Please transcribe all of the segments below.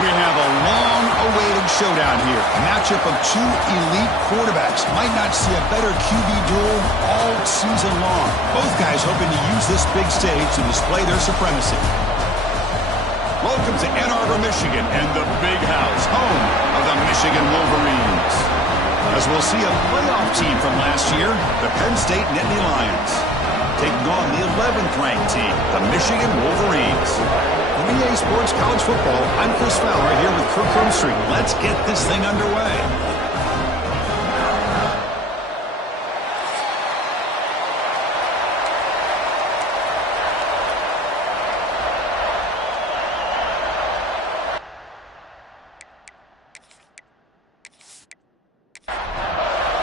We have a long-awaited showdown here. A matchup of two elite quarterbacks. Might not see a better QB duel all season long. Both guys hoping to use this big stage to display their supremacy. Welcome to Ann Arbor, Michigan, and the Big House, home of the Michigan Wolverines. As we'll see a playoff team from last year, the Penn State Nittany Lions, taking on the 11th ranked team, the Michigan Wolverines. From EA Sports College Football, I'm Chris Fowler here with Kirk Herbstreit. Let's get this thing underway.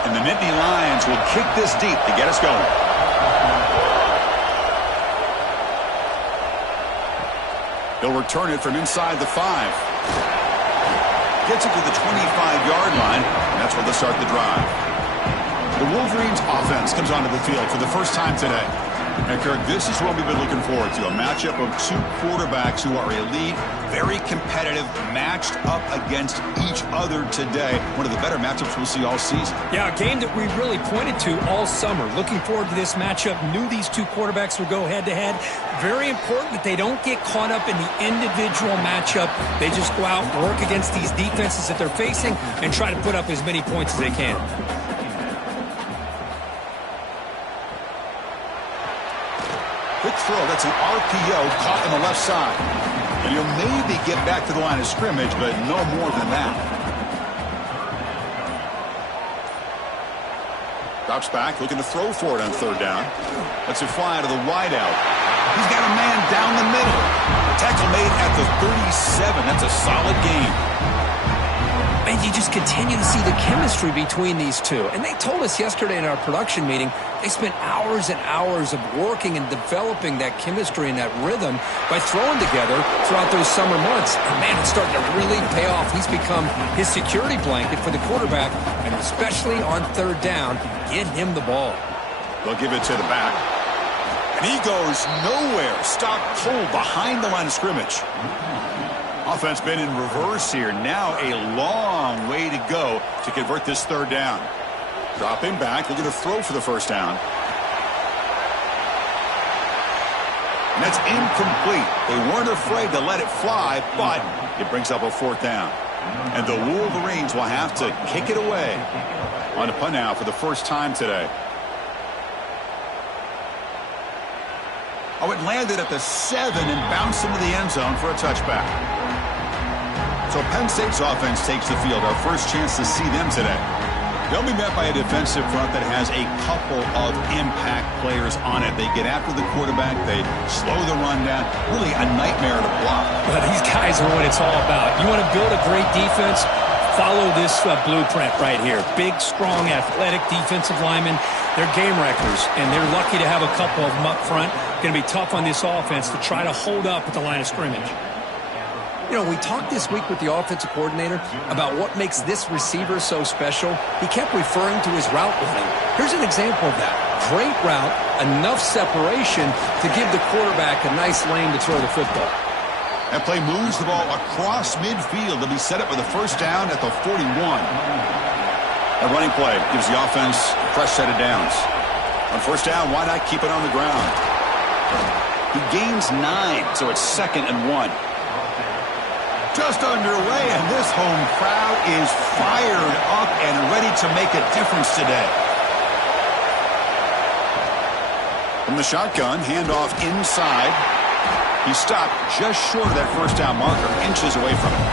And the Nittany Lions will kick this deep to get us going. He'll return it from inside the 5. Gets it to the 25-yard line, and that's where they'll start the drive. The Wolverines offense comes onto the field for the first time today. And Kirk, this is what we've been looking forward to, a matchup of two quarterbacks who are elite, very competitive, matched up against each other today. One of the better matchups we'll see all season. Yeah, a game that we really pointed to all summer. Looking forward to this matchup. Knew these two quarterbacks would go head-to-head. Very important that they don't get caught up in the individual matchup. They just go out and work against these defenses that they're facing and try to put up as many points as they can. Quick throw, that's an RPO caught on the left side. And he'll maybe get back to the line of scrimmage, but no more than that. Drops back, looking to throw for it on third down. Lets it fly to the wideout. He's got a man down the middle. Tackle made at the 37. That's a solid gain. And you just continue to see the chemistry between these two. And they told us yesterday in our production meeting, they spent hours and hours of working and developing that chemistry and that rhythm by throwing together throughout those summer months. And man, it's starting to really pay off. He's become his security blanket for the quarterback, and especially on third down, get him the ball. They'll give it to the back. And he goes nowhere. Stopped cold behind the line of scrimmage. Offense been in reverse here. Now a long way to go to convert this third down. Drop him back. Looking to throw for the first down. And that's incomplete. They weren't afraid to let it fly, but it brings up a fourth down. And the Wolverines will have to kick it away on a punt now for the first time today. Oh, it landed at the 7 and bounced into the end zone for a touchback. So Penn State's offense takes the field. Our first chance to see them today. They'll be met by a defensive front that has a couple of impact players on it. They get after the quarterback. They slow the run down. Really a nightmare to block. Well, these guys are what it's all about. You want to build a great defense? Follow this blueprint right here. Big, strong, athletic defensive linemen. They're game wreckers, and they're lucky to have a couple of them up front. Going to be tough on this offense to try to hold up at the line of scrimmage. You know, we talked this week with the offensive coordinator about what makes this receiver so special. He kept referring to his route running. Here's an example of that. Great route, enough separation to give the quarterback a nice lane to throw the football. That play moves the ball across midfield to be set up with a first down at the 41. That running play gives the offense a fresh set of downs. On first down, why not keep it on the ground? He gains 9, so it's 2nd and 1. Just underway, and this home crowd is fired up and ready to make a difference today. From the shotgun, handoff inside. He stopped just short of that first down marker, inches away from it.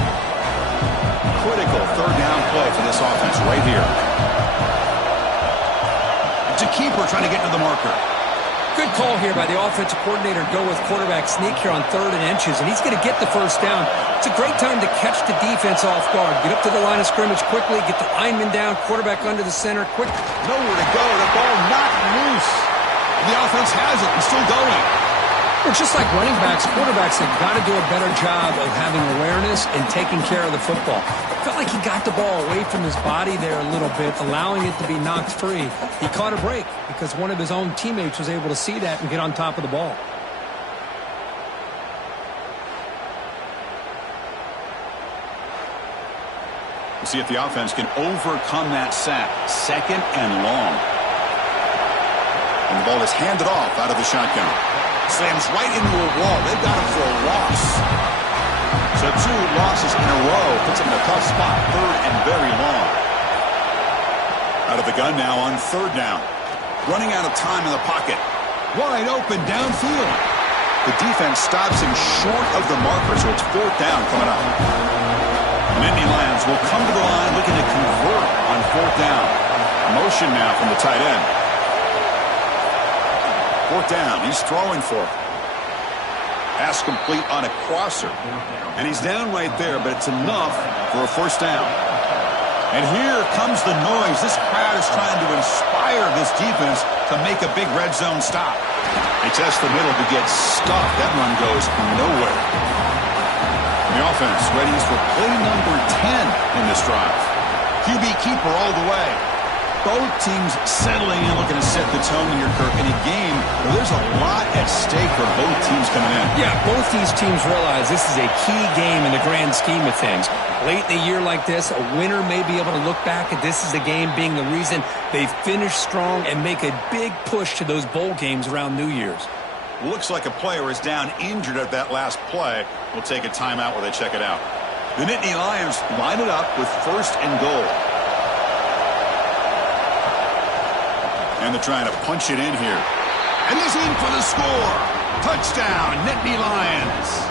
Critical third down play for this offense right here. It's a keeper trying to get to the marker. Good call here by the offensive coordinator to go with quarterback sneak here on 3rd and inches, and he's going to get the first down. It's a great time to catch the defense off guard. Get up to the line of scrimmage quickly, get the lineman down, quarterback under the center, quick. Nowhere to go, the ball knocked loose. The offense has it and still going. Well, just like running backs, quarterbacks have got to do a better job of having awareness and taking care of the football. Felt like he got the ball away from his body there a little bit, allowing it to be knocked free. He caught a break because one of his own teammates was able to see that and get on top of the ball. We'll see if the offense can overcome that sack. 2nd and long. And the ball is handed off out of the shotgun. Slams right into a wall. They've got him for a loss. So 2 losses in a row puts him in a tough spot. 3rd and very long. Out of the gun now on 3rd down. Running out of time in the pocket. Wide open downfield. The defense stops him short of the marker, so it's 4th down coming up. The Nittany Lions will come to the line looking to convert on 4th down. Motion now from the tight end. 4th down. He's throwing for it. Pass complete on a crosser. And he's down right there, but it's enough for a 1st down. And here comes the noise. This crowd is trying to inspire this defense to make a big red zone stop. They test the middle to get stuffed. That run goes nowhere. The offense readies for play number 10 in this drive. QB keeper all the way. Both teams settling in, looking to set the tone here, Kirk, in a game where there's a lot at stake for both teams coming in. Yeah, both these teams realize this is a key game in the grand scheme of things. Late in a year like this, a winner may be able to look back at this as a game being the reason they finish strong and make a big push to those bowl games around New Year's. Looks like a player is down injured at that last play. We'll take a timeout while they check it out. The Nittany Lions line it up with 1st and goal. And they're trying to punch it in here. And he's in for the score. Touchdown, Nittany Lions.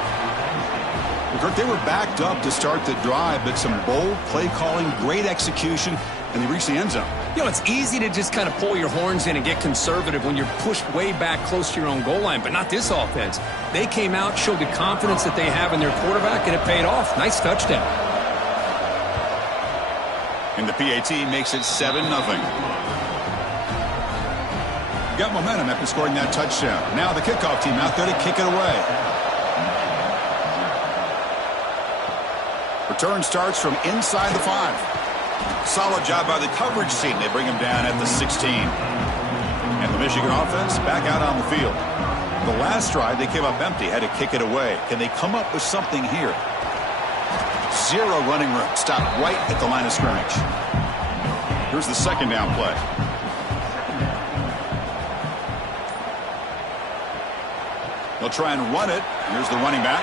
Well, Kirk, they were backed up to start the drive, but some bold play calling, great execution, and they reached the end zone. You know, it's easy to just kind of pull your horns in and get conservative when you're pushed way back close to your own goal line, but not this offense. They came out, showed the confidence that they have in their quarterback, and it paid off. Nice touchdown. And the PAT makes it 7-0. Got momentum after scoring that touchdown. Now the kickoff team out there to kick it away. Return starts from inside the 5. Solid job by the coverage team. They bring him down at the 16. And the Michigan offense back out on the field. The last drive, they came up empty, had to kick it away. Can they come up with something here? 0 running room. Stopped right at the line of scrimmage. Here's the 2nd down play. They'll try and run it. Here's the running back.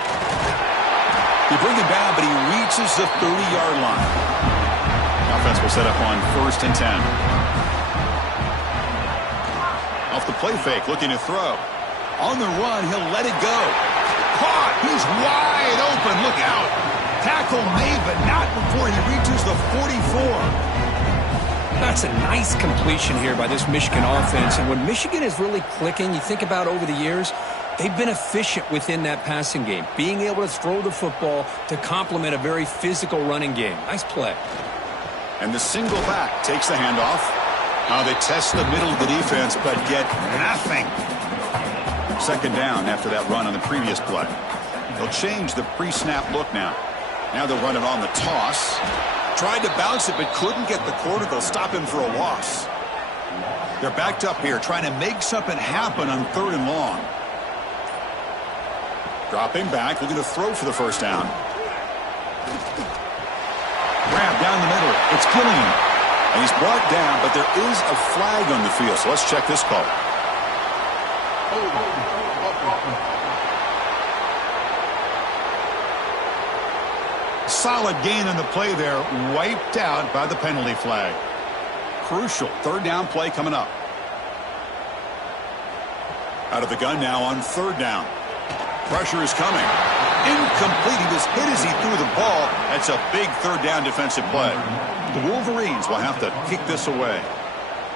They bring him down, but he reaches the 30-yard line. Offense will set up on 1st and 10. Off the play fake, looking to throw. On the run, he'll let it go. Caught. He's wide open. Look out. Tackle made, but not before he reaches the 44. That's a nice completion here by this Michigan offense. And when Michigan is really clicking, you think about over the years, they've been efficient within that passing game, being able to throw the football to complement a very physical running game. Nice play. And the single back takes the handoff. Now they test the middle of the defense, but get nothing. 2nd down after that run on the previous play. They'll change the pre-snap look now. Now they'll run it on the toss. Tried to bounce it, but couldn't get the quarter. They'll stop him for a loss. They're backed up here, trying to make something happen on 3rd and long. Dropping back, looking to throw for the 1st down. Grab down the middle. It's Gilliam. And he's brought down, but there is a flag on the field, so let's check this call. Solid gain on the play there, wiped out by the penalty flag. Crucial 3rd down play coming up. Out of the gun now on 3rd down. Pressure is coming. Incomplete. He was hit as he threw the ball. That's a big 3rd down defensive play. The Wolverines will have to kick this away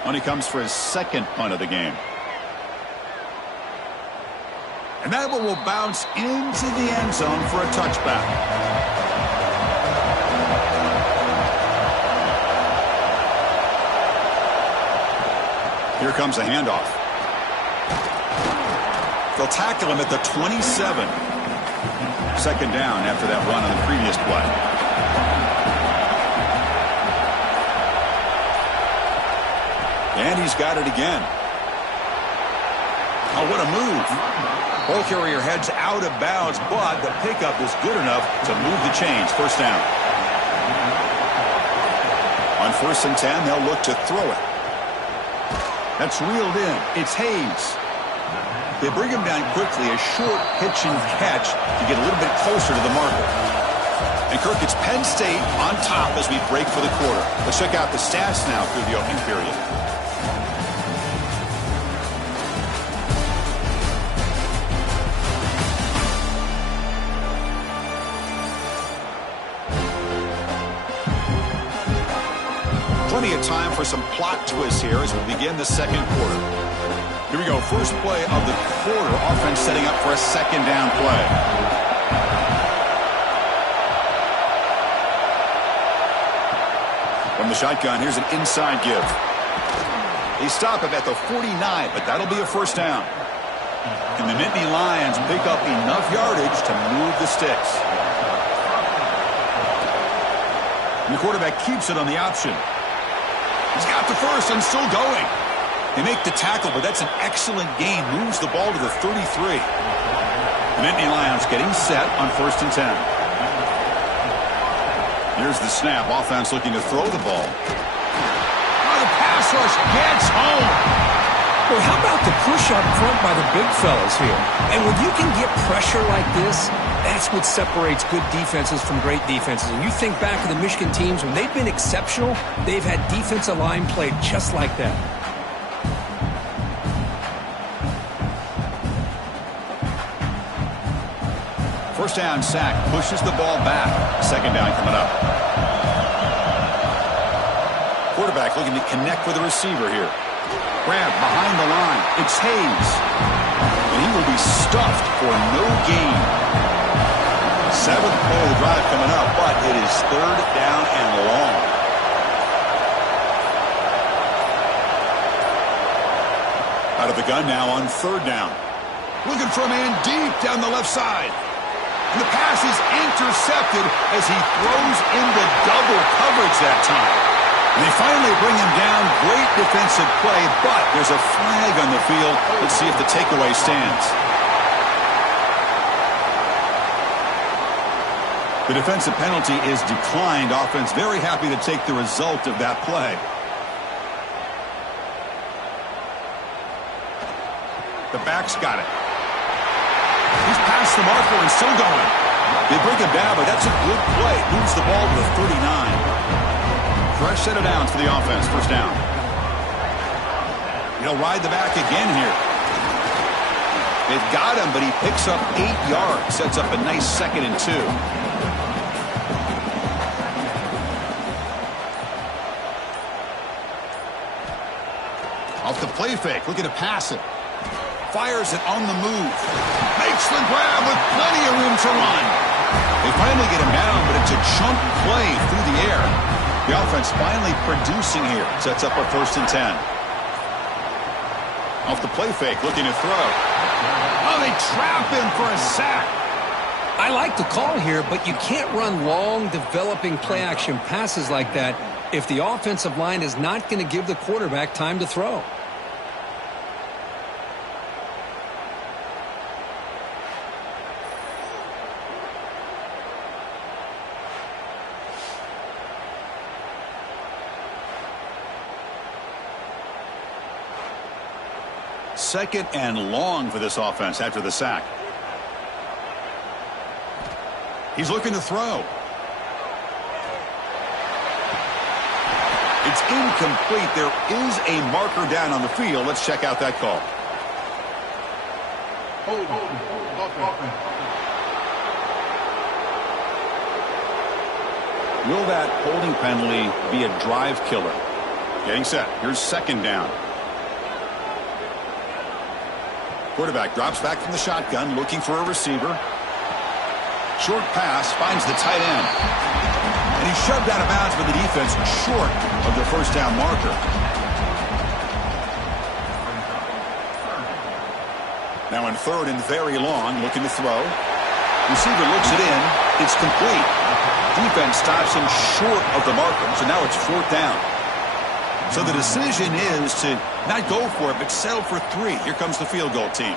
when he comes for his 2nd punt of the game. And that one will bounce into the end zone for a touchback. Here comes a handoff. They'll tackle him at the 27. 2nd down after that run on the previous play. And he's got it again. Oh, what a move. Ball carrier heads out of bounds, but the pickup is good enough to move the chains. 1st down. first and 10, they'll look to throw it. That's reeled in. It's Hayes. They bring him down quickly, a short pitch and catch to get a little bit closer to the marker. And Kirk, it's Penn State on top as we break for the quarter. Let's check out the stats now through the opening period. Plenty of time for some plot twists here as we begin the second quarter. Here we go. First play of the quarter. Offense setting up for a second down play. From the shotgun, here's an inside give. They stop him at the 49, but that'll be a first down. And the Nittany Lions pick up enough yardage to move the sticks. And the quarterback keeps it on the option. He's got the first and still going. They make the tackle, but that's an excellent gain. Moves the ball to the 33. The Nittany Lions getting set on first and 10. Here's the snap. Offense looking to throw the ball. Oh, the pass rush gets home. Well, how about the push up front by the big fellas here? And when you can get pressure like this, that's what separates good defenses from great defenses. And you think back to the Michigan teams, when they've been exceptional, they've had defensive line played just like that. First down sack, pushes the ball back. Second down coming up. Quarterback looking to connect with the receiver here. Grab behind the line. It's Hayes. And he will be stuffed for no gain. Seventh play of the drive coming up, but it is third down and long. Out of the gun now on third down. Looking for a man deep down the left side. And the pass is intercepted as he throws into double coverage that time. And they finally bring him down. Great defensive play, but there's a flag on the field. Let's see if the takeaway stands. The defensive penalty is declined. Offense very happy to take the result of that play. The back's got it. He's past the marker and still going. They bring him down, but that's a good play. Moves the ball to the 39. Fresh set of downs for the offense. First down. He'll ride the back again here. They've got him, but he picks up 8 yards. Sets up a nice 2nd and 2. Off the play fake. Looking to pass it. Fires it on the move. Makes the grab with plenty of room to run. They finally get him down, but it's a chunk play through the air. The offense finally producing here. Sets up a first and 10. Off the play fake, looking to throw. Oh, they trap him for a sack. I like the call here, but you can't run long, developing play-action passes like that if the offensive line is not going to give the quarterback time to throw. Second and long for this offense after the sack. He's looking to throw. It's incomplete. There is a marker down on the field. Let's check out that call. Will that holding penalty be a drive killer? Getting set. Here's second down. Quarterback drops back from the shotgun, looking for a receiver. Short pass, finds the tight end. And he's shoved out of bounds by the defense, short of the first down marker. Now in third and very long, looking to throw. Receiver looks it in. It's complete. Defense stops him short of the marker, so now it's fourth down. So the decision is to not go for it, but settle for 3. Here comes the field goal team.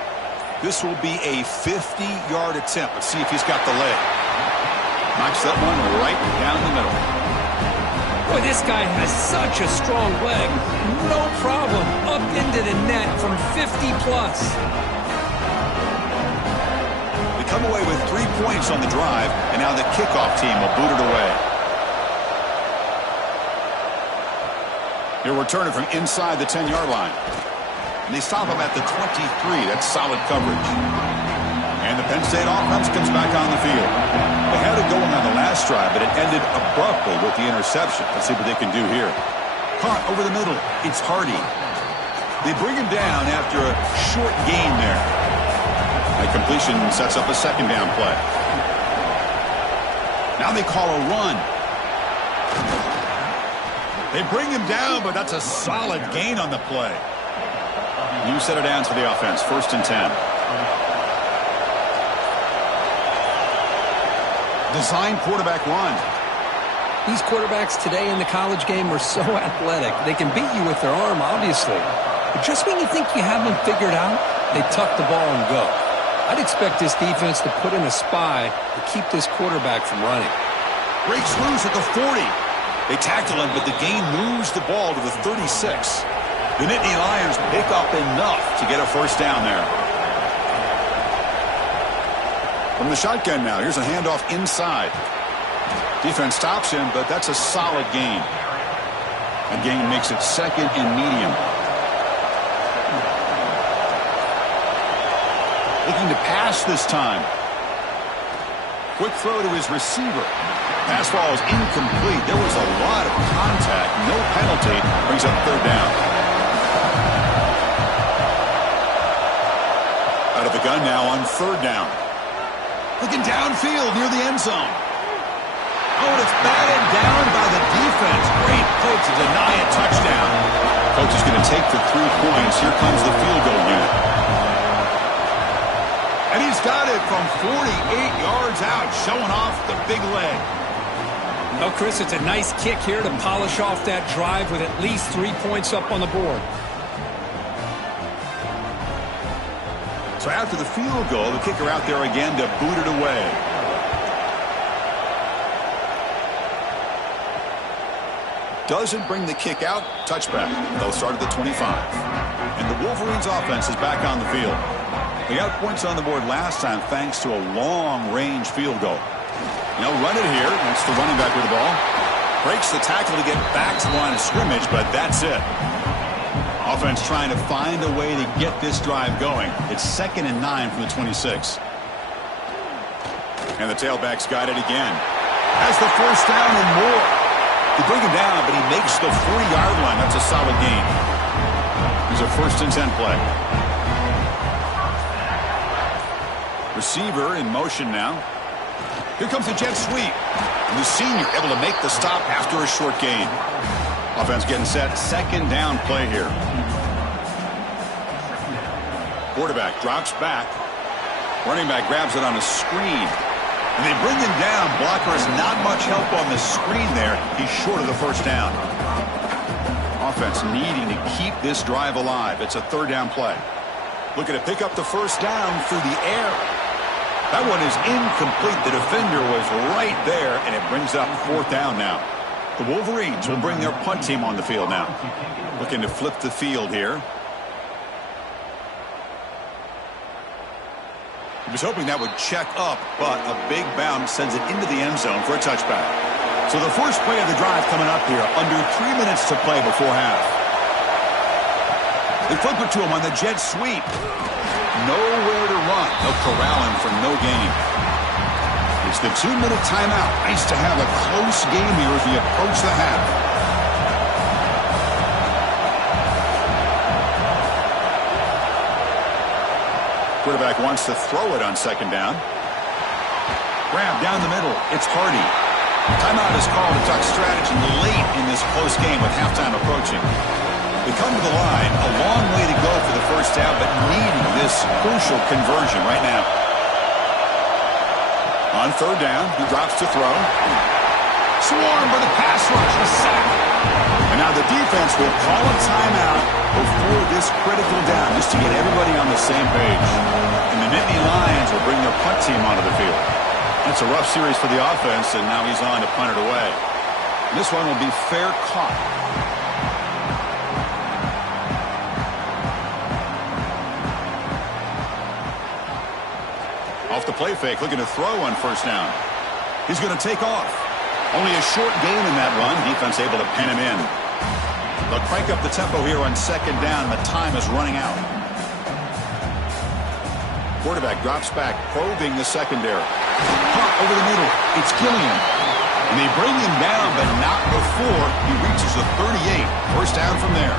This will be a 50-yard attempt. Let's see if he's got the leg. Knocks that one right down the middle. Boy, this guy has such a strong leg. No problem. Up into the net from 50 plus. They come away with 3 points on the drive, and now the kickoff team will boot it away. He'll return it from inside the 10-yard line. And they stop him at the 23. That's solid coverage. And the Penn State offense comes back on the field. They had it going on the last drive, but it ended abruptly with the interception. Let's see what they can do here. Caught over the middle. It's Hardy. They bring him down after a short gain there. That completion sets up a second down play. Now they call a run. They bring him down, but that's a solid gain on the play. You set it down to the offense. 1st and 10. Design quarterback run. These quarterbacks today in the college game are so athletic. They can beat you with their arm, obviously. But just when you think you have them figured out, they tuck the ball and go. I'd expect this defense to put in a spy to keep this quarterback from running. Breaks loose at the 40. They tackle him, but the gain moves the ball to the 36. The Nittany Lions pick up enough to get a first down there. From the shotgun now, here's a handoff inside. Defense stops him, but that's a solid gain. That gain makes it 2nd and medium. Looking to pass this time. Quick throw to his receiver. Pass ball is incomplete. There was a lot of contact. No penalty. Brings up 3rd down. Out of the gun now on 3rd down. Looking downfield near the end zone. Oh, and it's batted down by the defense. Great play to deny a touchdown. Coach is going to take the 3 points. Here comes the field goal unit. And he's got it from 48 yards out, showing off the big leg. Well, Chris, it's a nice kick here to polish off that drive with at least 3 points up on the board. So after the field goal, the kicker out there again to boot it away. Doesn't bring the kick out. Touchback. They'll start at the 25. And the Wolverines offense is back on the field. They got points on the board last time thanks to a long-range field goal. Now run it here. That's the running back with the ball. Breaks the tackle to get back to the line of scrimmage, but that's it. Offense trying to find a way to get this drive going. It's 2nd and 9 from the 26. And the tailback's got it again. Has the first down and more. They bring him down, but he makes the 40-yard line. That's a solid gain. Here's a 1st and 10 play. Receiver in motion now. Here comes the jet sweep. And the senior able to make the stop after a short gain. Offense getting set. 2nd down play here. Quarterback drops back. Running back grabs it on a screen. And they bring him down. Blocker has not much help on the screen there. He's short of the first down. Offense needing to keep this drive alive. It's a 3rd down play. Looking to pick up the first down through the air. That one is incomplete. The defender was right there, and it brings up 4th down now. The Wolverines will bring their punt team on the field now. Looking to flip the field here. He was hoping that would check up, but a big bounce sends it into the end zone for a touchback. So the first play of the drive coming up here, under 3 minutes to play before half. They flip it to him on the jet sweep. Nowhere to run. They'll corral him for no gain. It's the 2-minute timeout. Nice to have a close game here as we approach the half. Quarterback wants to throw it on 2nd down. Grab down the middle. It's Hardy. Timeout is called to talk strategy late in this close game with halftime approaching. They come to the line, a long way to go for the first down, but needing this crucial conversion right now. On 3rd down, he drops to throw. Swarmed by the pass rush, a sack. And now the defense will call a timeout before this critical down, just to get everybody on the same page. And the Nittany Lions will bring their punt team onto the field. That's a rough series for the offense, and now he's on to punt it away. This one will be fair caught. Off the play fake, looking to throw on first down. He's going to take off. Only a short gain in that run. Defense able to pen him in. They'll crank up the tempo here on second down. The time is running out. Quarterback drops back, probing the secondary. Pop over the middle. It's Gilliam. And they bring him down, but not before he reaches the 38. First down from there.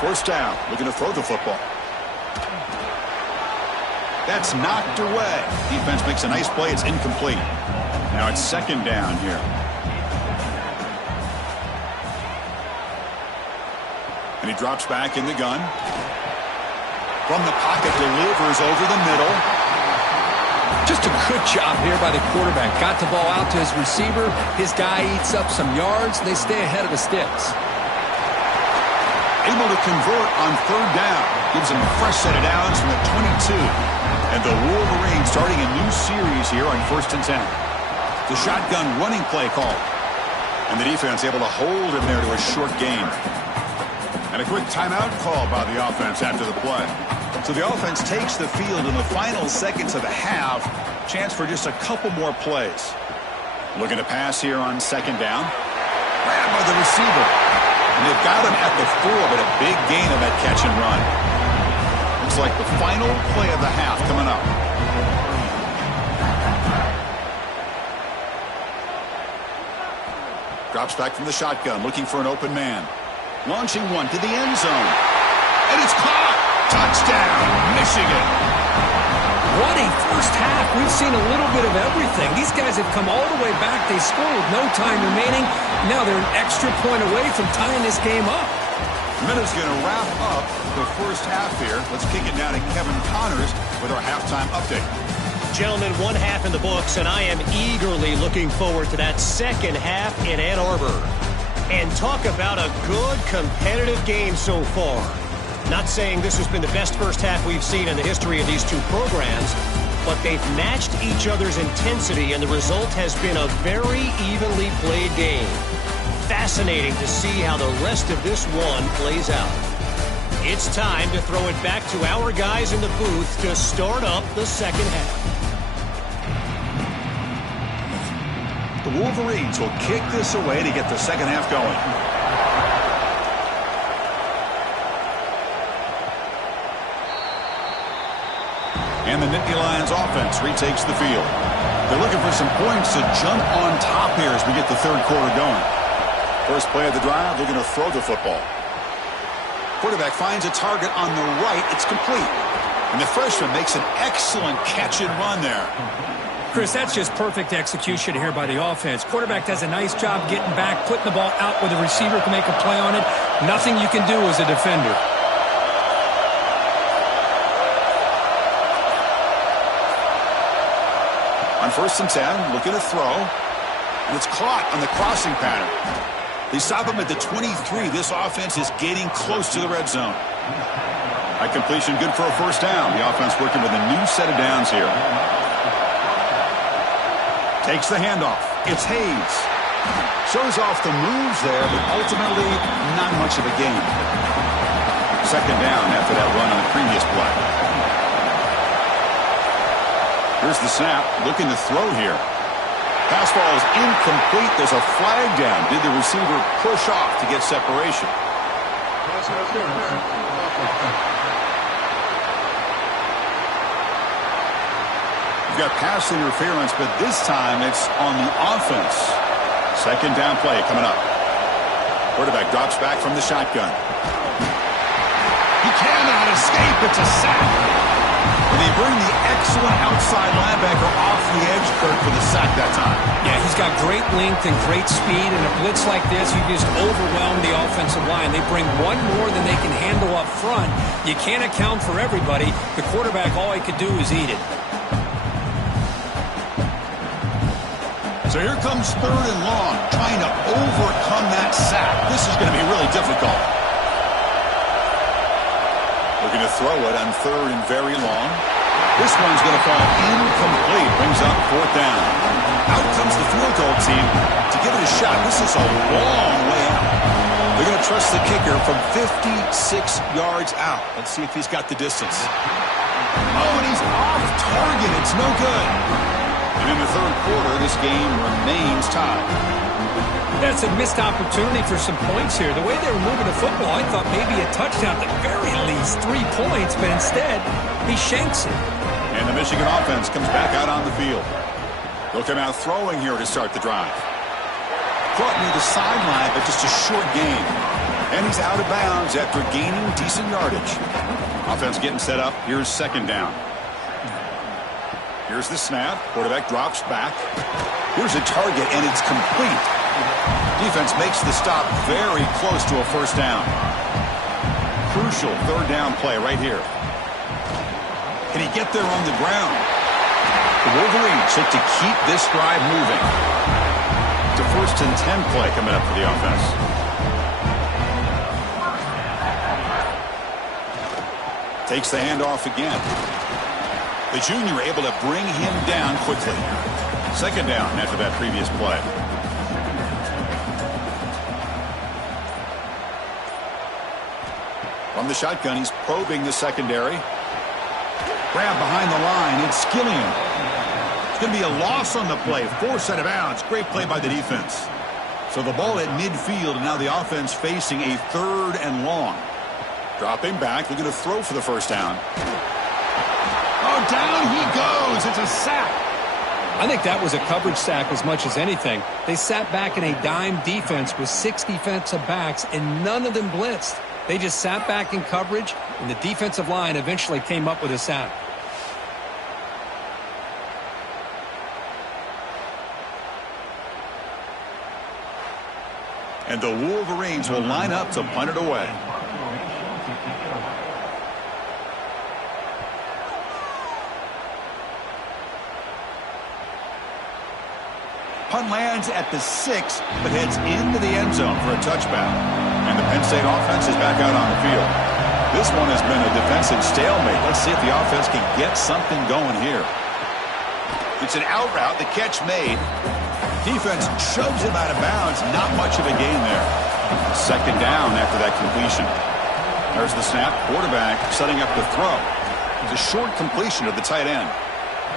First down, looking to throw the football. That's knocked away. Defense makes a nice play. It's incomplete. Now it's second down here. And he drops back in the gun. From the pocket, delivers over the middle. Just a good job here by the quarterback. Got the ball out to his receiver. His guy eats up some yards. They stay ahead of the sticks. Able to convert on third down. Gives him a fresh set of downs from the 22. And the Wolverines starting a new series here on 1st and 10. The shotgun running play call. And the defense able to hold him there to a short gain. And a quick timeout call by the offense after the play. So the offense takes the field in the final seconds of the half. Chance for just a couple more plays. Looking to pass here on second down. Grabbed by the receiver. And they've got him at the 4, but a big gain of that catch and run. Looks like the final play of the half coming up. Drops back from the shotgun, looking for an open man. Launching one to the end zone. And it's caught. Touchdown, Michigan. What a first half. We've seen a little bit of everything. These guys have come all the way back. They scored with no time remaining. Now they're an extra point away from tying this game up. Minute's going to wrap up the first half here. Let's kick it down to Kevin Connors with our halftime update. Gentlemen, one half in the books, and I am eagerly looking forward to that second half in Ann Arbor. And talk about a good competitive game so far. Not saying this has been the best first half we've seen in the history of these two programs, but they've matched each other's intensity, and the result has been a very evenly played game. Fascinating to see how the rest of this one plays out. It's time to throw it back to our guys in the booth to start up the second half. The Wolverines will kick this away to get the second half going. And the Nittany Lions offense retakes the field. They're looking for some points to jump on top here as we get the third quarter going. First play of the drive, they're going to throw the football. Quarterback finds a target on the right. It's complete. And the freshman makes an excellent catch and run there. Chris, that's just perfect execution here by the offense. Quarterback does a nice job getting back, putting the ball out where the receiver can make a play on it. Nothing you can do as a defender. On 1st and 10, looking to throw. And it's caught on the crossing pattern. They stop him at the 23. This offense is getting close to the red zone. High completion, good for a first down. The offense working with a new set of downs here. Takes the handoff. It's Hayes. Shows off the moves there, but ultimately not much of a gain. Second down after that run on the previous play. Here's the snap. Looking to throw here. Pass ball is incomplete. There's a flag down. Did the receiver push off to get separation? You've got pass interference, but this time it's on the offense. Second down play coming up. Quarterback drops back from the shotgun. He cannot escape. It's a sack. And they bring the excellent outside linebacker off the edge, Kirk, for the sack that time. Yeah, he's got great length and great speed. And a blitz like this, you just overwhelm the offensive line. They bring one more than they can handle up front. You can't account for everybody. The quarterback, all he could do is eat it. So here comes third and long, trying to overcome that sack. This is going to be really difficult. Looking to throw it on third and very long. This one's going to fall incomplete. Brings up fourth down. Out comes the field field goal team to give it a shot. This is a long way out. They're going to trust the kicker from 56 yards out. Let's see if he's got the distance. Oh, and he's off target. It's no good. And in the third quarter, this game remains tied. That's a missed opportunity for some points here. The way they were moving the football, I thought maybe a touchdown, at the very least 3 points, but instead, he shanks it. And the Michigan offense comes back out on the field. They'll come out throwing here to start the drive. Caught near the sideline, but just a short gain. And he's out of bounds after gaining decent yardage. Offense getting set up. Here's second down. Here's the snap. Quarterback drops back. Here's a target, and it's complete. Defense makes the stop very close to a first down. Crucial third down play right here. Can he get there on the ground? The Wolverines look to keep this drive moving. It's a 1st and 10 play coming up for the offense. Takes the handoff again. The junior able to bring him down quickly. Second down after that previous play. From the shotgun, he's probing the secondary. Grab behind the line. It's Skillian. It's going to be a loss on the play. Forced out of bounds. Great play by the defense. So the ball at midfield, and now the offense facing a 3rd and long. Dropping back, looking to throw for the first down. Oh, down he goes. It's a sack. I think that was a coverage sack as much as anything. They sat back in a dime defense with 6 defensive backs, and none of them blitzed. They just sat back in coverage, and the defensive line eventually came up with a sack. And the Wolverines will line up to punt it away. Punt lands at the 6, but heads into the end zone for a touchback. And the Penn State offense is back out on the field. This one has been a defensive stalemate. Let's see if the offense can get something going here. It's an out route. The catch made. Defense shoves him out of bounds. Not much of a gain there. Second down after that completion. There's the snap. Quarterback setting up the throw. It's a short completion of the tight end.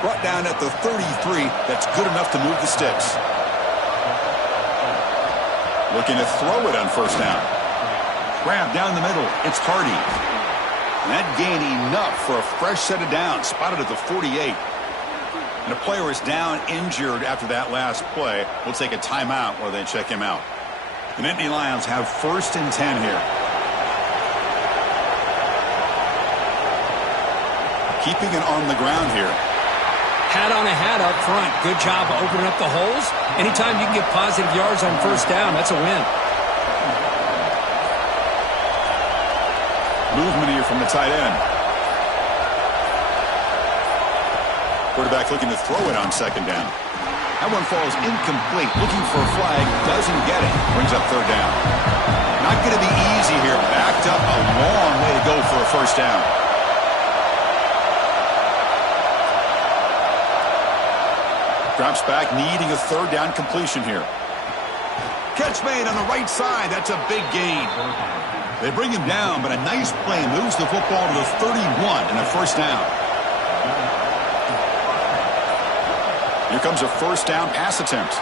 Brought down at the 33. That's good enough to move the sticks. Looking to throw it on first down. Grab down the middle. It's Hardy. And that gained enough for a fresh set of downs. Spotted at the 48. And a player is down injured after that last play. We'll take a timeout while they check him out. The Nittany Lions have 1st and 10 here. Keeping it on the ground here. Hat on a hat up front. Good job of opening up the holes. Anytime you can get positive yards on first down, that's a win. Movement here from the tight end. Quarterback looking to throw it on second down. That one falls incomplete. Looking for a flag. Doesn't get it. Brings up third down. Not going to be easy here. Backed up a long way to go for a first down. Drops back, needing a third down completion here. Catch made on the right side. That's a big gain. They bring him down, but a nice play moves the football to the 31 and a first down. Here comes a first down pass attempt.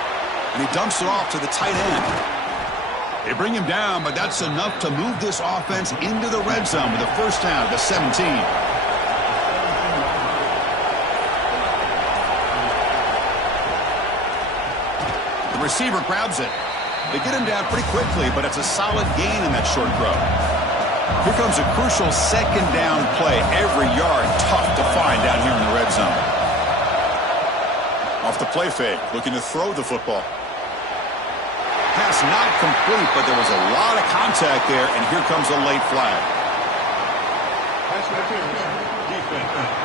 And he dumps it off to the tight end. They bring him down, but that's enough to move this offense into the red zone with a first down at the 17. Receiver grabs it. They get him down pretty quickly, but it's a solid gain in that short throw. Here comes a crucial second down play. Every yard tough to find down here in the red zone. Off the play fake, looking to throw the football. Pass not complete, but there was a lot of contact there, and here comes a late flag. Pass interference. Defense.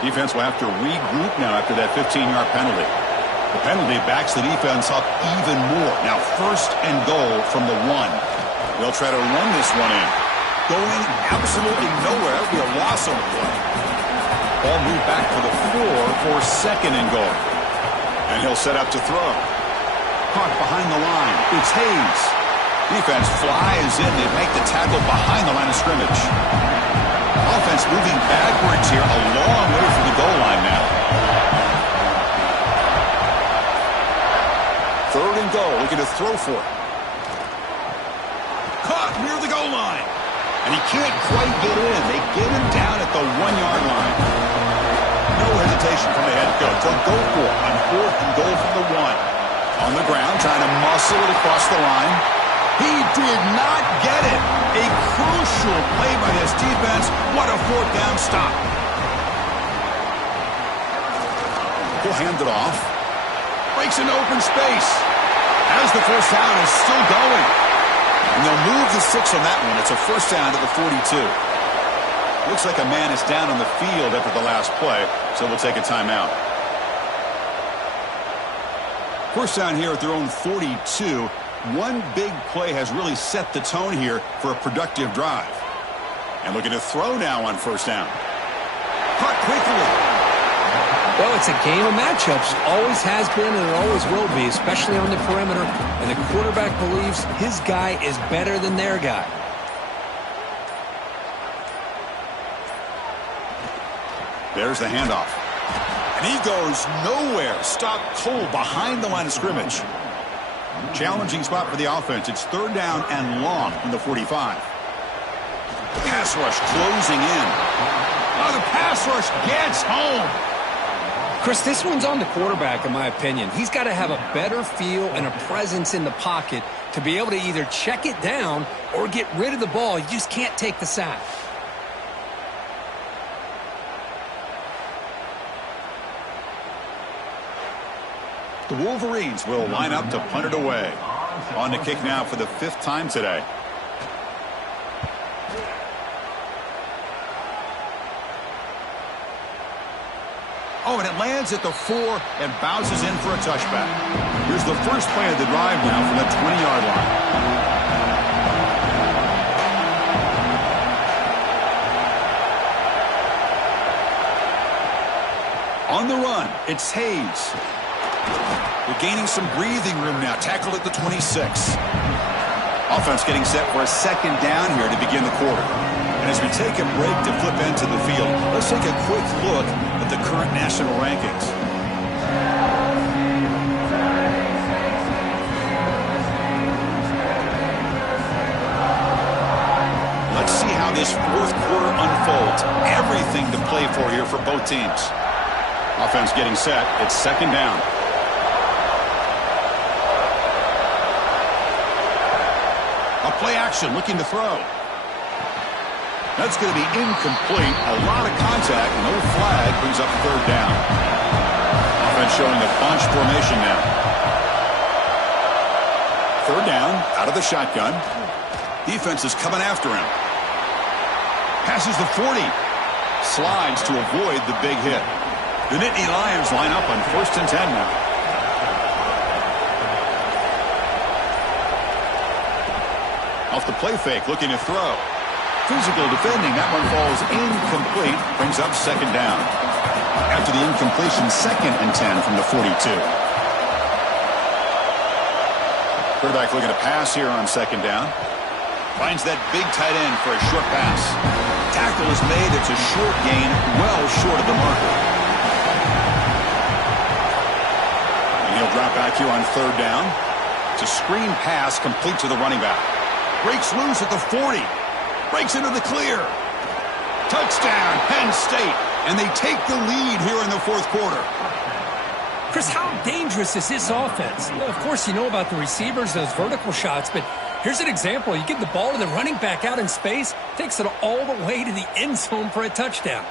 Defense will have to regroup now after that 15-yard penalty. The penalty backs the defense up even more. Now 1st and goal from the 1. They'll try to run this one in. Going absolutely nowhere. That'll be a loss on the play. Ball moved back to the 4 for second and goal. And he'll set up to throw. Caught behind the line. It's Hayes. Defense flies in to make the tackle behind the line of scrimmage. Offense moving backwards here, a long way from the goal line now. Third and goal, looking to throw for it. Caught near the goal line. And he can't quite get in. They get him down at the 1-yard line. No hesitation from the head coach. They'll go for it on fourth and goal from the 1. On the ground, trying to muscle it across the line. He did not get it. A crucial play by this defense. What a fourth down stop. He'll hand it off. Breaks into open space. As the first down is still going. And they'll move the 6 on that one. It's a first down to the 42. Looks like a man is down on the field after the last play, so we'll take a timeout. First down here at their own 42. One big play has really set the tone here for a productive drive. And looking to throw now on first down. Caught quickly. Well, it's a game of matchups. Always has been and it always will be, especially on the perimeter. And the quarterback believes his guy is better than their guy. There's the handoff. And he goes nowhere. Stop cold behind the line of scrimmage. Challenging spot for the offense. It's third down and long from the 45. Pass rush closing in. Oh, the pass rush gets home. Chris, this one's on the quarterback, in my opinion. He's got to have a better feel and a presence in the pocket to be able to either check it down or get rid of the ball. You just can't take the sack. The Wolverines will line up to punt it away. On to kick now for the 5th time today. Oh, and it lands at the 4 and bounces in for a touchback. Here's the first play of the drive now from the 20-yard line. On the run, it's Hayes. They're gaining some breathing room now. Tackled at the 26. Offense getting set for a second down here to begin the quarter. And as we take a break to flip into the field, let's take a quick look at the current national rankings. Let's see how this fourth quarter unfolds. Everything to play for here for both teams. Offense getting set. It's second down. A play action looking to throw. That's going to be incomplete. A lot of contact. No flag brings up third down. Offense showing a bunch formation now. Third down, out of the shotgun. Defense is coming after him. Passes the 40. Slides to avoid the big hit. The Nittany Lions line up on 1st and 10 now. Off the play fake, looking to throw. Physical defending, that one falls incomplete, brings up second down. After the incompletion, 2nd and 10 from the 42. Quarterback looking to pass here on second down. Finds that big tight end for a short pass. Tackle is made, it's a short gain, well short of the marker. And he'll drop back here on third down. It's a screen pass complete to the running back. Breaks loose at the 40. Breaks into the clear. Touchdown, Penn State. And they take the lead here in the fourth quarter. Chris, how dangerous is this offense? Of course, you know about the receivers, those vertical shots, but here's an example. You give the ball to the running back out in space, takes it all the way to the end zone for a touchdown.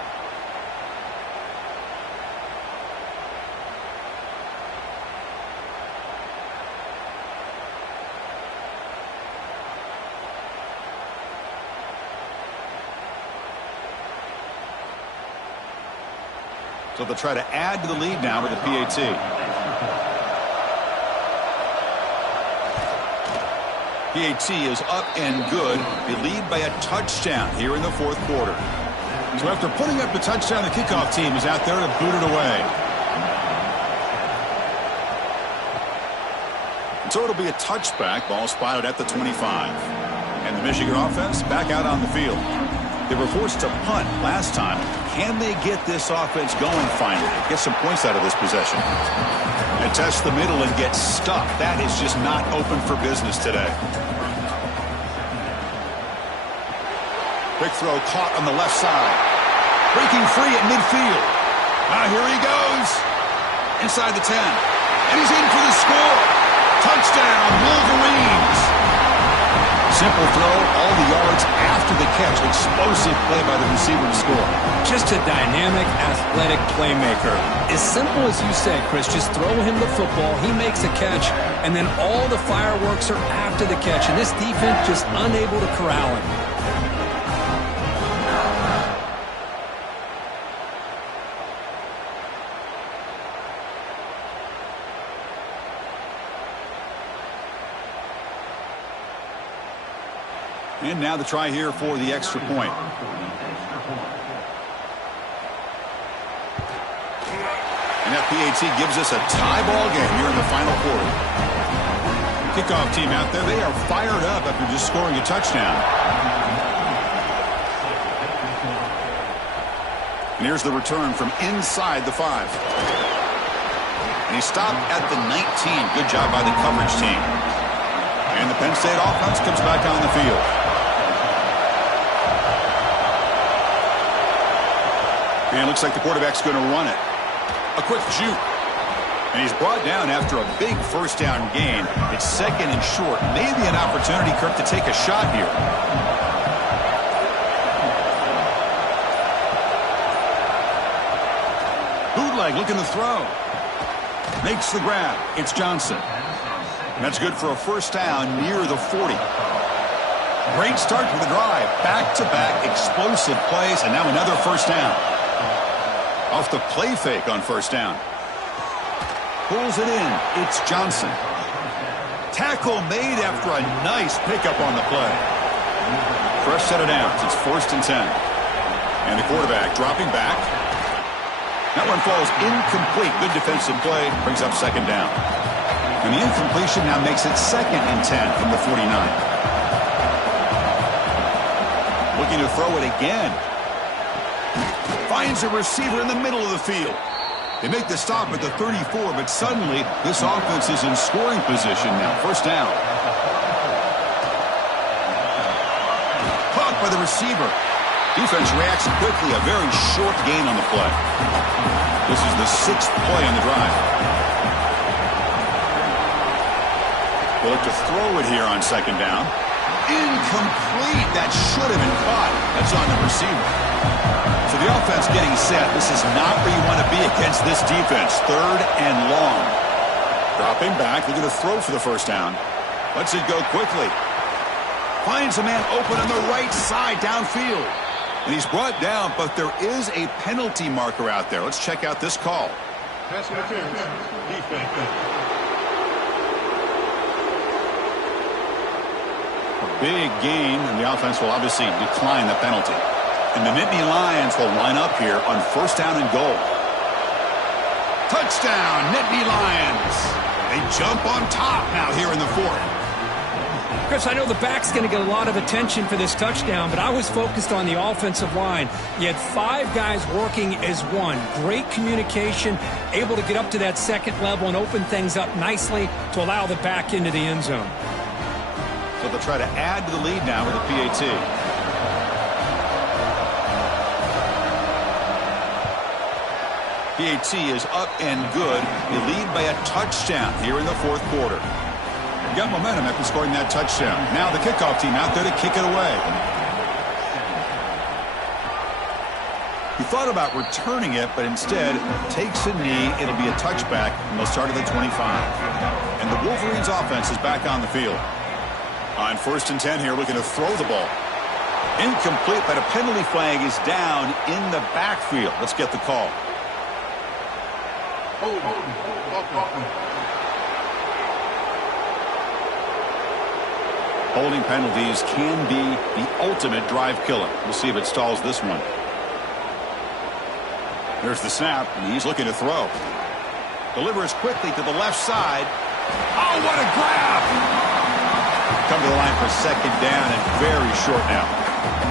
So they'll try to add to the lead now with a PAT. PAT is up and good. They lead by a touchdown here in the fourth quarter. So after putting up the touchdown, the kickoff team is out there to boot it away. So it'll be a touchback. Ball spotted at the 25. And the Michigan offense back out on the field. They were forced to punt last time. Can they get this offense going finally? Get some points out of this possession. And test the middle and get stuck. That is just not open for business today. Quick throw caught on the left side. Breaking free at midfield. Here he goes. Inside the 10. And he's in for the score. Touchdown, Wolverines. Simple throw, all the yards after the catch. Explosive play by the receiver to score. Just a dynamic, athletic playmaker. As simple as you said, Chris, just throw him the football, he makes a catch, and then all the fireworks are after the catch. And this defense just unable to corral him. And now the try here for the extra point. And that PAT gives us a tie ball game here in the final quarter. Kickoff team out there, they are fired up after just scoring a touchdown. And here's the return from inside the 5. And he stopped at the 19. Good job by the coverage team. And the Penn State offense comes back on the field. And it looks like the quarterback's going to run it. A quick juke. And he's brought down after a big first down gain. It's second and short. Maybe an opportunity, Kirk, to take a shot here. Bootleg looking to throw. Makes the grab. It's Johnson. And that's good for a first down near the 40. Great start to the drive. Back-to-back explosive plays, and now another first down. Off the play fake on first down. Pulls it in. It's Johnson. Tackle made after a nice pickup on the play. Fresh set of downs. It's 1st and 10. And the quarterback dropping back. That one falls incomplete. Good defensive play. Brings up second down. And the incompletion now makes it 2nd and 10 from the 49. Looking to throw it again. Finds a receiver in the middle of the field. They make the stop at the 34, but suddenly this offense is in scoring position now. First down. Caught by the receiver. Defense reacts quickly. A very short gain on the play. This is the 6th play on the drive. They'll look to throw it here on second down. Incomplete. That should have been caught. That's on the receiver. So the offense getting set. This is not where you want to be against this defense. 3rd and long. Dropping back. Looking to throw for the first down. Lets it go quickly. Finds a man open on the right side downfield. And he's brought down, but there is a penalty marker out there. Let's check out this call. Pass interference. Defense. Big gain, and the offense will obviously decline the penalty. And the Nittany Lions will line up here on first down and goal. Touchdown, Nittany Lions. They jump on top now here in the 4th. Chris, I know the back's going to get a lot of attention for this touchdown, but I was focused on the offensive line. You had 5 guys working as one. Great communication, able to get up to that 2nd level and open things up nicely to allow the back into the end zone. So they'll try to add to the lead now with a PAT. PAT is up and good. They lead by a touchdown here in the 4th quarter. Got momentum after scoring that touchdown. Now the kickoff team out there to kick it away. He thought about returning it, but instead takes a knee. It'll be a touchback, and they'll start at the 25. And the Wolverines offense is back on the field. On 1st and 10 here, looking to throw the ball. Incomplete, but a penalty flag is down in the backfield. Let's get the call. Holding penalties can be the ultimate drive killer. We'll see if it stalls this one. There's the snap, and he's looking to throw. Delivers quickly to the left side. Oh, what a grab! Come to the line for second down and very short now.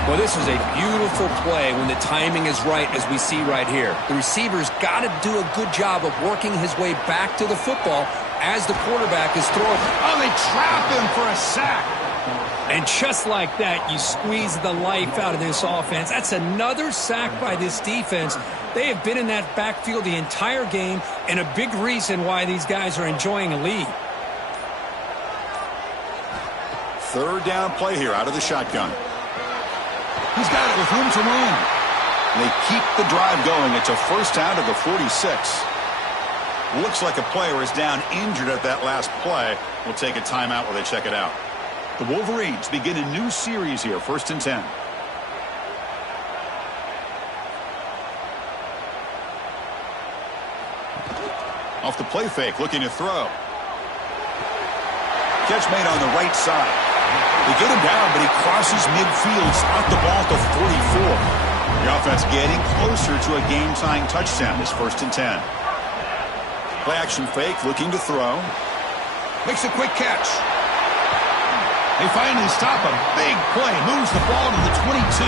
Well, this is a beautiful play when the timing is right, as we see right here. The receiver's got to do a good job of working his way back to the football as the quarterback is throwing. Oh, they trap him for a sack. And just like that, you squeeze the life out of this offense. That's another sack by this defense. They have been in that backfield the entire game, and a big reason why these guys are enjoying a lead. Third down play here out of the shotgun. He's got it with room to run. They keep the drive going. It's a first down to the 46. Looks like a player is down injured at that last play. We'll take a timeout while they check it out. The Wolverines begin a new series here, 1st and 10. Off the play fake, looking to throw. Catch made on the right side. They get him down, but he crosses midfield, spot the ball at the 44. The offense getting closer to a game-tying touchdown. This 1st and 10. Play action fake, looking to throw. Makes a quick catch. They finally stop a big play. Moves the ball to the 22.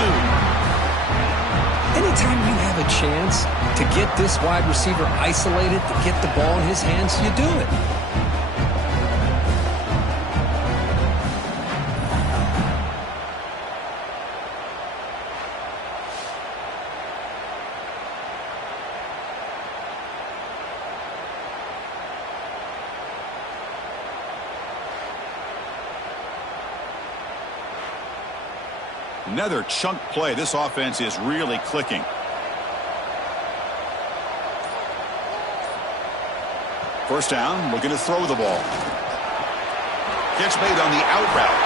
Anytime you have a chance to get this wide receiver isolated, to get the ball in his hands, you do it. Another chunk play. This offense is really clicking. First down, looking to throw the ball. Catch made on the out route.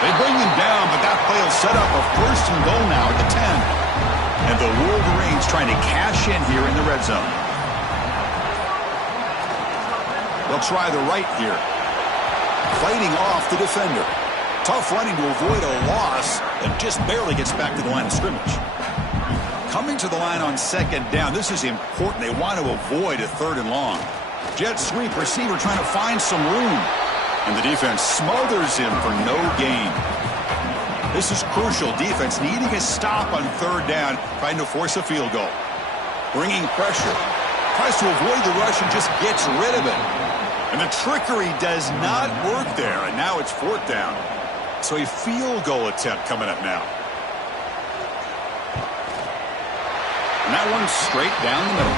They bring him down, but that play will set up a 1st and goal now at the 10. And the Wolverines trying to cash in here in the red zone. They'll try the right here. Fighting off the defender. Tough running to avoid a loss and just barely gets back to the line of scrimmage. Coming to the line on second down. This is important. They want to avoid a 3rd and long. Jet sweep, receiver trying to find some room. And the defense smothers him for no gain. This is crucial. Defense needing a stop on 3rd down, trying to force a field goal. Bringing pressure. Tries to avoid the rush and just gets rid of it. And the trickery does not work there. And now it's 4th down. So a field goal attempt coming up now. And that one's straight down the middle.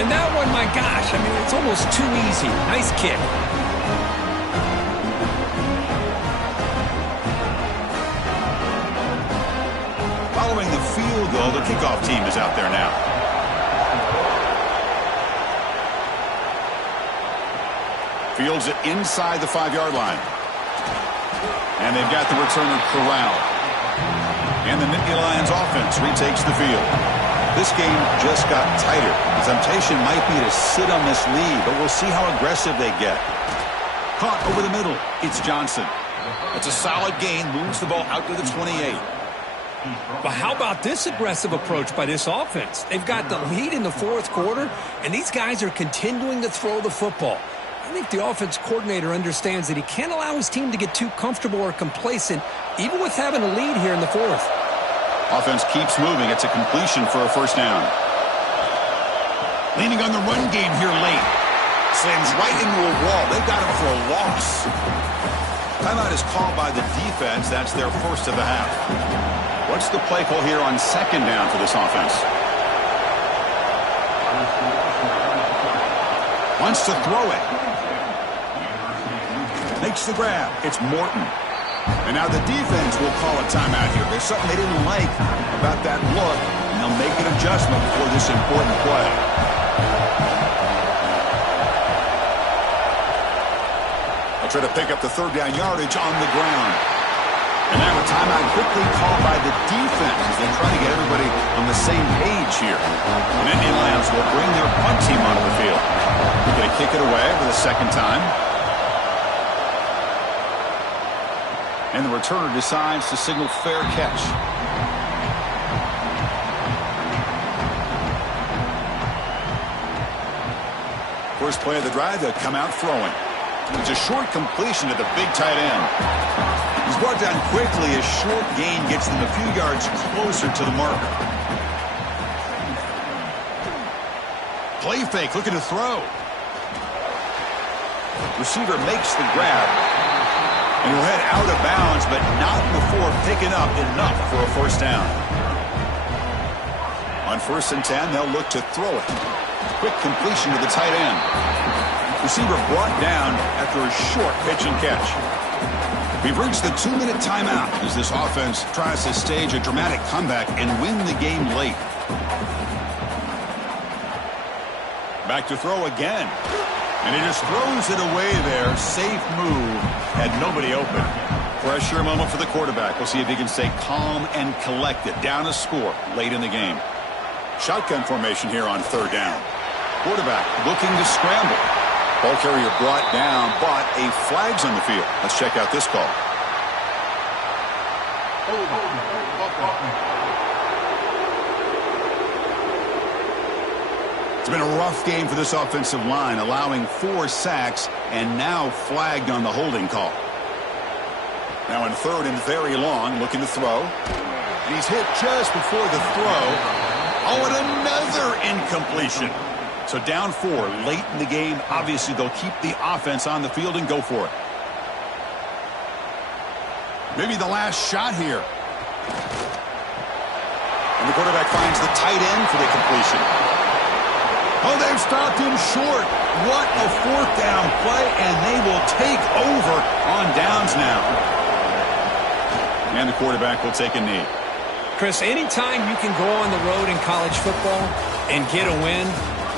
And that one, my gosh, I mean, it's almost too easy. Nice kick. Following the field goal, the kickoff team is out there now. Fields it inside the 5-yard line. And they've got the returner corralled. And the Nittany Lions offense retakes the field. This game just got tighter. The temptation might be to sit on this lead, but we'll see how aggressive they get. Caught over the middle. It's Johnson. It's a solid gain. Moves the ball out to the 28. But how about this aggressive approach by this offense? They've got the lead in the 4th quarter, and these guys are continuing to throw the football. I think the offense coordinator understands that he can't allow his team to get too comfortable or complacent, even with having a lead here in the 4th. Offense keeps moving. It's a completion for a 1st down. Leaning on the run game here late. Slams right into a wall. They've got him for a loss. Timeout is called by the defense. That's their 1st of the half. What's the play call here on 2nd down for this offense? Wants to throw it. Makes the grab. It's Morton. And now the defense will call a timeout here. There's something they didn't like about that look, and they'll make an adjustment for this important play. They'll try to pick up the 3rd down yardage on the ground. And now a timeout quickly called by the defense as they try to get everybody on the same page here. And Indian Lions will bring their punt team onto the field. They're going to kick it away for the 2nd time. And the returner decides to signal fair catch. First play of the drive, they'll come out throwing. It's a short completion to the big tight end. He's brought down quickly. A short gain gets them a few yards closer to the marker. Play fake, looking to throw. Receiver makes the grab. And he'll head out of bounds, but not before picking up enough for a first down. On 1st and 10, they'll look to throw it. Quick completion to the tight end. Receiver brought down after a short pitch and catch. We've reached the 2-minute timeout as this offense tries to stage a dramatic comeback and win the game late. Back to throw again. And he just throws it away there. Safe move. Had nobody open. Pressure moment for the quarterback. We'll see if he can stay calm and collected. Down a score late in the game. Shotgun formation here on 3rd down. Quarterback looking to scramble. Ball carrier brought down, but a flag's on the field. Let's check out this call. It's been a rough game for this offensive line, allowing 4 sacks and now flagged on the holding call. Now in 3rd and very long, looking to throw. And he's hit just before the throw. Oh, and another incompletion. So down 4 late in the game. Obviously, they'll keep the offense on the field and go for it. Maybe the last shot here. And the quarterback finds the tight end for the completion. Oh, they've stopped him short. What a 4th down play, and they will take over on downs now. And the quarterback will take a knee. Chris, anytime you can go on the road in college football and get a win,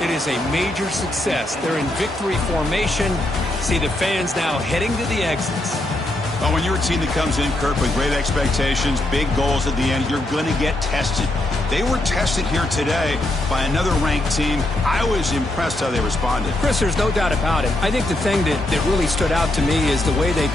it is a major success. They're in victory formation. See the fans now heading to the exits. Well, when you're a team that comes in, Kirk, with great expectations, big goals at the end, you're going to get tested. They were tested here today by another ranked team. I was impressed how they responded. Chris, there's no doubt about it. I think the thing that really stood out to me is the way they